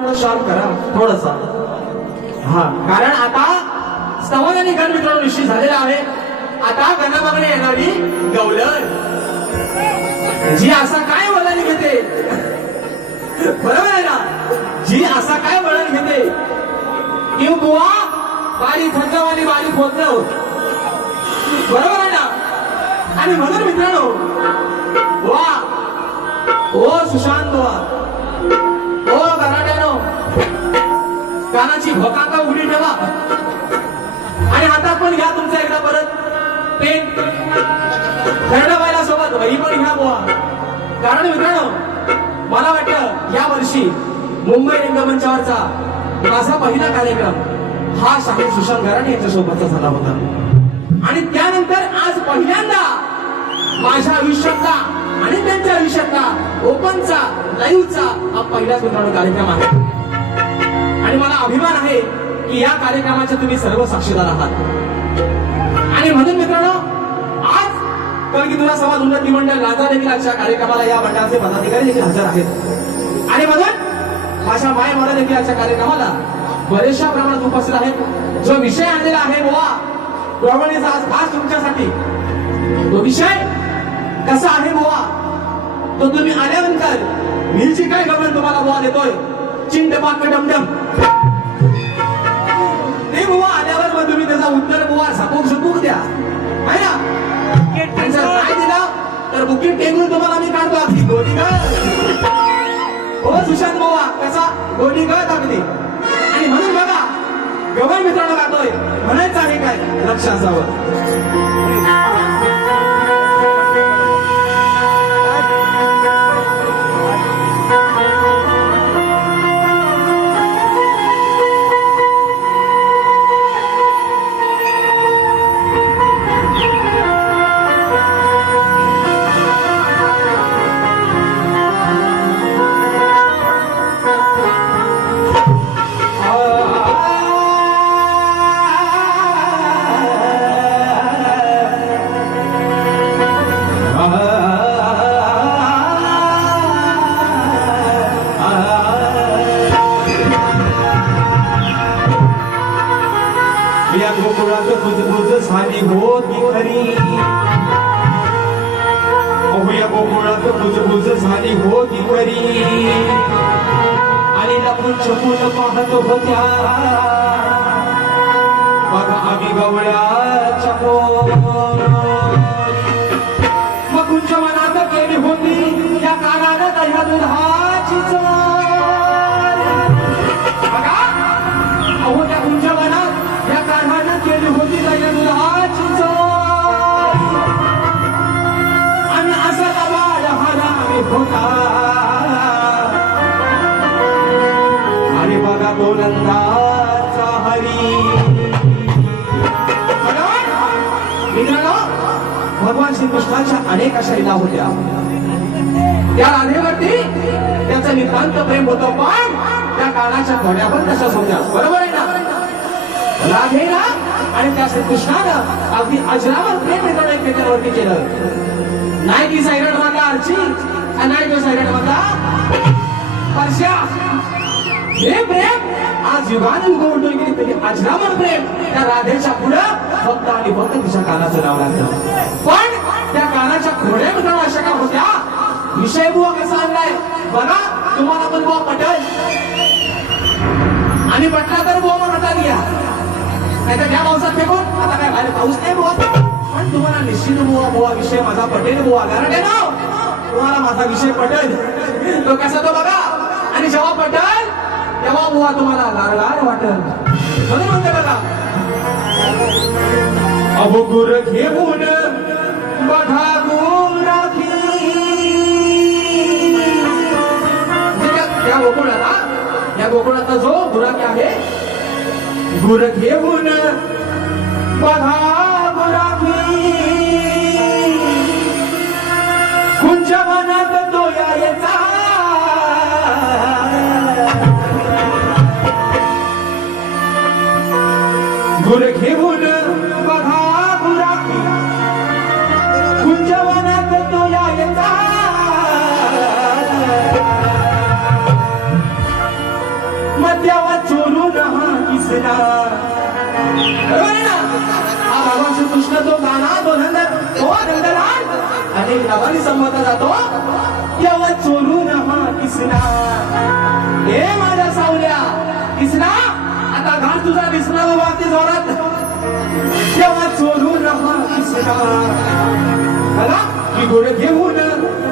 थोडं शॉर्ट करा थोडसा. हा कारण आता समाधानी गण मित्रांनो निश्चित झालेला आहे. आता गणामागणे येणारी गवलर जी असा काय वळण घेते? बरोबर आहे ना? जी असा काय वळण घेते? किंवा बुवा बारी थंडवाली बारी खोदणं होत बरोबर आहे ना? आणि म्हणून मित्रांनो वा ओ सुशांत वा कानाची भोकाका उडी ठेवा. आणि आता पण घ्या तुमचा एकदा परत. पेन. थंड सोबत वही पण घ्या बोवा. कारण मित्रांनो मला वाटतं या वर्षी मुंबई रंगमंचावरचा माझा पहिला कार्यक्रम हा शाहीर सुशांत घराणे यांच्या सोबतचा झाला होता. आणि त्यानंतर आज पहिल्यांदा माझ्या आयुष्यातला आणि त्यांच्या आयुष्यातला ओपनचा लाईव्हचा हा पहिलाच मित्रांनो कार्यक्रम आहे. आणि मला अभिमान आहे की या कार्यक्रमाचे तुम्ही सर्व साक्षीदार आहात. आणि म्हणून मित्रांनो आज कलगीतुला समाज उन्नती मंडळ लाजा देखील आजच्या कार्यक्रमाला या मंडळाचे पदाधिकारी देखील हजर आहेत. आणि म्हणून माझ्या माय मला देखील आजच्या कार्यक्रमाला बरेचशा प्रमाणात उपस्थित आहेत. जो विषय आणलेला आहे बुवा प्रवणीचा आज खास तुमच्यासाठी. तो विषय कसा आहे बुवा? तो तुम्ही आल्यानंतर मीची काय गमन तुम्हाला बुवा देतोय? चिंट पाक डमडम. ते बुवा आल्यावर मग तुम्ही त्याचा उत्तर बुवा झापूक झुपूक द्या. आहे ना? आणि जर नाही दिलं तर बुकिंग टेबल तुम्हाला मी काढतो अगदी गोडी गळ हो सुशांत बुवा कसा? गोडी गळत अगदी. आणि म्हणून बघा गवळ मित्रांनो गातोय म्हणायचं आहे? काय? लक्ष असावं या बुजबुज झाली होती खरी अहो या गोकुळात बुजबुज झाली होती खरी आणि लपून छपून पाहत होत्या आम्ही गवळ्याच्या मग मनात केली होती या कानानं दह्या दुधाची बघा अहो त्या हरामी होता आणि बघा तो हरी। मित्रांनो भगवान श्रीकृष्णाच्या अनेक अशा लीला होत्या. त्या राधेवरती त्याचं नितांत प्रेम होतं पण त्या कानाच्या घड्या पण तशाच होत्या. बरोबर आहे ना? राधेला आणि त्या श्रीकृष्णानं अगदी अजरावर प्रेम मित्रांनो एकमेकांवरती केलं. नाही ती सायरट राधा अर्ची. आणि नाही तो सायरट मधला परश्या हे प्रेम आज युगाने उभं उलटून गेली तरी अजरामर प्रेम त्या राधेच्या पुढं फक्त आणि फक्त तिच्या कानाचं नाव लागलं. पण त्या कानाच्या खोड्या मित्रांनो अशा का होत्या. विषय बुवा कसा आणलाय? बघा तुम्हाला पण बुवा पटेल. आणि पटला तर बुवा मग हातात घ्या. नाही तर त्या पावसात फेकून. आता काय बाहेर पाऊस नाही बुवा. पण तुम्हाला निश्चित बुवा बुवा विषय माझा पटेल बुवा. कारण आहे ना तुम्हाला माझा विषय पटेल? तो कसा तो बघा. आणि जेव्हा पटेल तेव्हा बुवा तुम्हाला लारलार वाटेल. म्हणून म्हणते बघा. अहो गुर घेऊन बघा गुराखी. त्या- गोकुळाला या गोकुळातला जो गुराखी आहे गुर घेऊन बघा ना हो, भगवान श्रीकृष्ण तो गाणा तो नंदन तो नंदलाल आणि नवानी संमता जातो. तेव्हा चोरून हा किसना. हे माझ्या सावल्या. किसना आता घाल तुझा दिसना बाबा अगदी जोरात. तेव्हा चोरून हा किसना. बघा की गुड घेऊन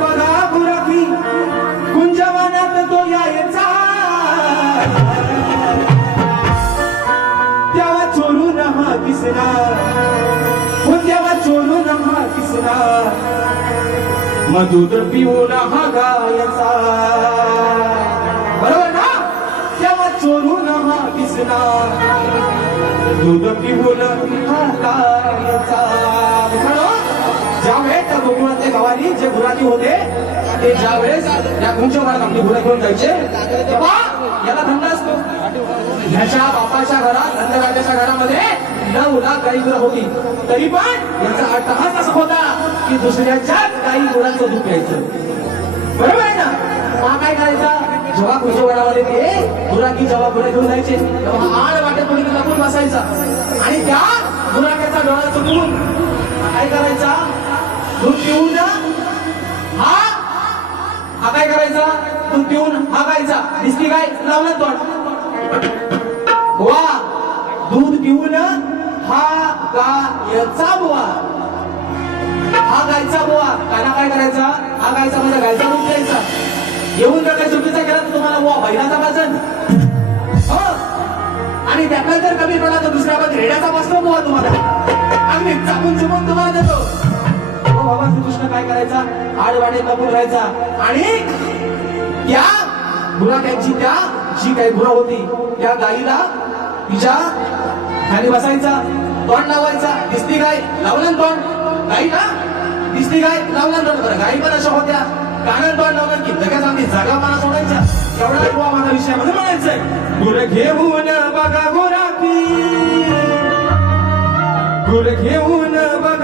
बघा गुराखी कुंजवानात तो यायचा. हा किसना हो चोरून हा दिसला मग पिऊन हा गायचा. बरोबर ना? तेव्हा चोरून हा दिसला दूध पिऊन हा गायचा. मित्रांनो, ज्यावेळेस त्या गोकुळातले जे गुराखी होते ते ज्यावेळेस या कुंचवनात आपली गुरं घेऊन जायचे तेव्हा याला धंदा असतो. ह्याच्या बापाच्या घरात नंदराजाच्या घरामध्ये नऊ लाख गाई गुरं होती तरी पण याचा अट्टहास असा होता की दुसऱ्याच्याच गाई गुरांचं दूध प्यायचं बरोबर आहे ना? हा काय करायचा? जेव्हा कुंजवनामध्ये ते गुराखी जेव्हा गुरं घेऊन जायचे तेव्हा आड वाटत कोणी लपून बसायचा. आणि त्या गुराक्याचा डोळा चुकून काय करायचा? दूध पिऊन हा हा काय करायचा? दूध पिऊन हा गायचा दिसली काय? लावलं तोंड. वा! दूध पिऊन हा गायचा बुवा. हा गायचा बुवा. काना काय करायचा? हा गायचा म्हणजे गायचा दूध येऊन जर काही चुकीचा केला तर तुम्हाला बुवा बैलाचा वाचन हो? आणि त्यातला जर कमी पडला तर दुसऱ्या बाजू रेड्याचा बसतो बुवा तुम्हाला. अगदी चापून चुपून तुम्हाला देतो. हो, बाबा श्रीकृष्ण काय करायचा? आडवाडे कपूर राहायचा. आणि त्या गुराख्यांची त्या जी काही गुरं होती त्या गाईला तिच्या खाली बसायचा तोंड लावायचा दिसती गाय लावलं तोंड? तोंड गाईला दिसती गाय लावलं तोंड? बरं गाई पण अशा होत्या. कानात तोंड लावलं की लगेच आम्ही जागा मला सोडायच्या एवढा गोवा माझा विषयामध्ये म्हणायचंय गुर घेऊन बघा गुराखी. गुर घेऊन बघा